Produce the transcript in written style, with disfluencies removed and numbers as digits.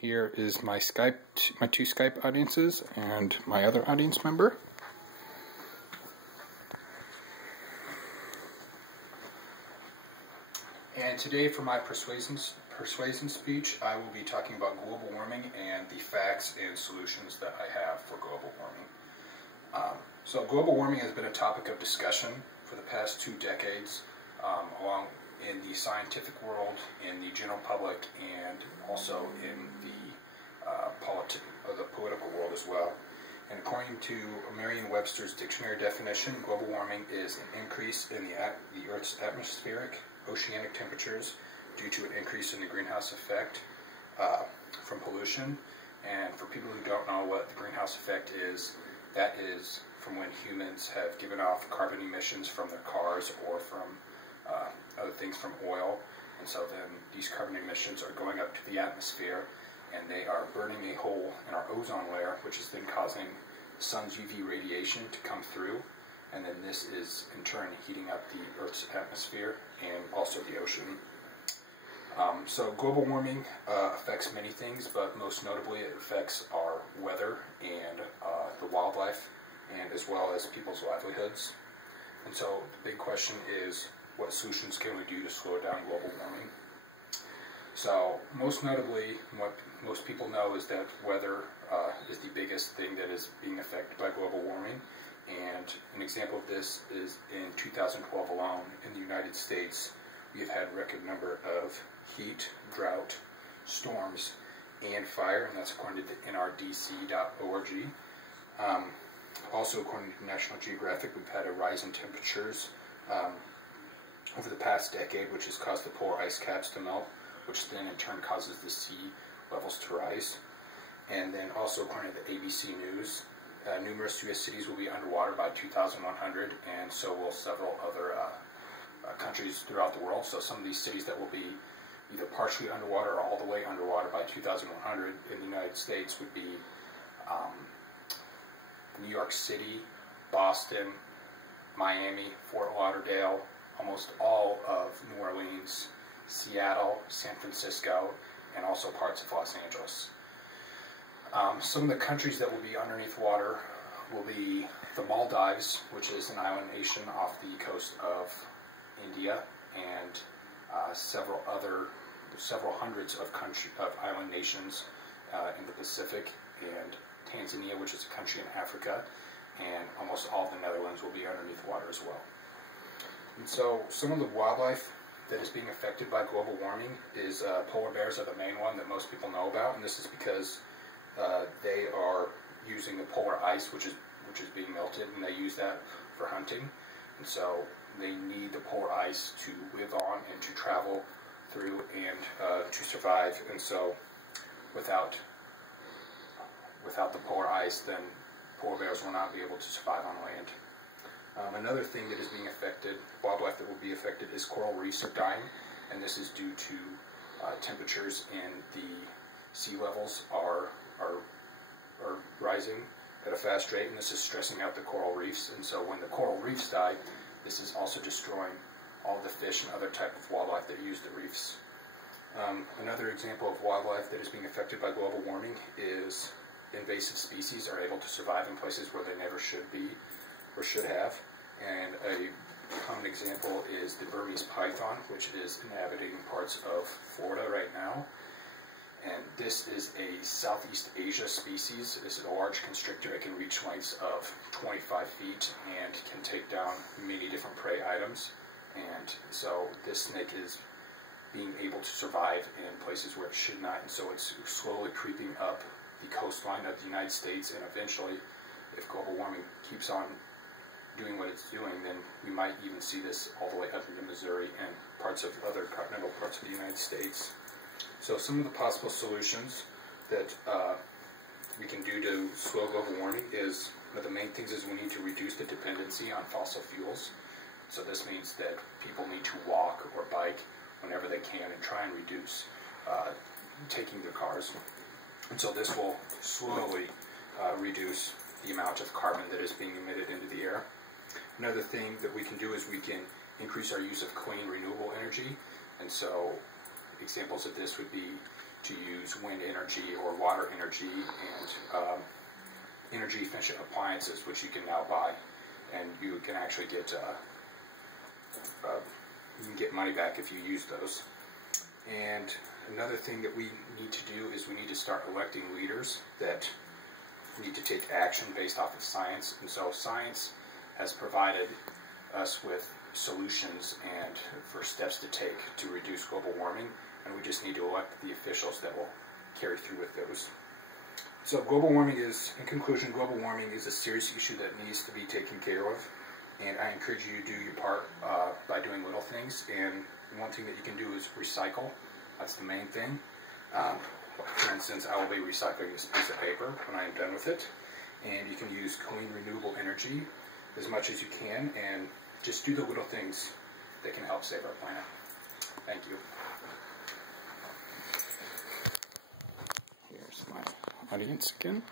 Here is my my two Skype audiences and my other audience member. And today for my persuasion speech, I will be talking about global warming and the facts and solutions that I have for global warming. So global warming has been a topic of discussion for the past 2 decades, along in the scientific world, in the general public, and also in the political world as well. And according to Merriam-Webster's dictionary definition, global warming is an increase in the Earth's atmospheric, oceanic temperatures due to an increase in the greenhouse effect from pollution. And for people who don't know what the greenhouse effect is, that is from when humans have given off carbon emissions from their cars or from other things from oil. And so then these carbon emissions are going up to the atmosphere, and they are burning a hole in our ozone layer, which is then causing the sun's UV radiation to come through, and then this is in turn heating up the Earth's atmosphere and also the ocean. So global warming affects many things, but most notably it affects our weather and the wildlife, and as well as people's livelihoods. And so the big question is, what solutions can we do to slow down global warming? So most notably, what most people know is that weather is the biggest thing that is being affected by global warming. And an example of this is in 2012 alone in the United States, we have had a record number of heat, drought, storms, and fire, and that's according to the nrdc.org. Also according to National Geographic, we've had a rise in temperatures over the past decade, which has caused the polar ice caps to melt, which then in turn causes the sea levels to rise. And then also according to the ABC News, numerous U.S. cities will be underwater by 2100, and so will several other countries throughout the world. So some of these cities that will be either partially underwater or all the way underwater by 2100 in the United States would be New York City, Boston, Miami, Fort Lauderdale, almost all of New Orleans, Seattle, San Francisco, and also parts of Los Angeles. Some of the countries that will be underneath water will be the Maldives, which is an island nation off the coast of India, and several hundreds of island nations in the Pacific, and Tanzania, which is a country in Africa, and almost all of the Netherlands will be underneath water as well. And so some of the wildlife that is being affected by global warming is polar bears are the main one that most people know about, and this is because they are using the polar ice, which is being melted, and they use that for hunting, and so they need the polar ice to live on and to travel through and to survive. And so without the polar ice, then polar bears will not be able to survive on land. Another thing that is being affected, wildlife that will be affected, is coral reefs are dying, and this is due to temperatures in the sea levels are rising at a fast rate, and this is stressing out the coral reefs. And so when the coral reefs die, this is also destroying all the fish and other type of wildlife that use the reefs. Another example of wildlife that is being affected by global warming is invasive species are able to survive in places where they never should be or should have. And a common example is the Burmese python, which is inhabiting parts of Florida right now. And this is a Southeast Asia species. This is a large constrictor. It can reach lengths of 25 feet and can take down many different prey items. And so this snake is being able to survive in places where it should not, and so it's slowly creeping up the coastline of the United States, and eventually, if global warming keeps on doing what it's doing, then we might even see this all the way up into Missouri and parts of other continental parts of the United States. So some of the possible solutions that we can do to slow global warming is, one of the main things is we need to reduce the dependency on fossil fuels. So this means that people need to walk or bike whenever they can and try and reduce taking their cars. And so this will slowly reduce the amount of carbon that is being emitted into the air. Another thing that we can do is we can increase our use of clean renewable energy. And so examples of this would be to use wind energy or water energy and energy efficient appliances, which you can now buy, and you can actually get you can get money back if you use those. And another thing that we need to do is we need to start electing leaders that need to take action based off of science. And so science has provided us with solutions and for steps to take to reduce global warming, and we just need to elect the officials that will carry through with those. So global warming is, in conclusion, global warming is a serious issue that needs to be taken care of, and I encourage you to do your part by doing little things. And one thing that you can do is recycle. That's the main thing. For instance, I will be recycling this piece of paper when I am done with it, and you can use clean, renewable energy as much as you can, and just do the little things that can help save our planet. Thank you. Here's my audience again.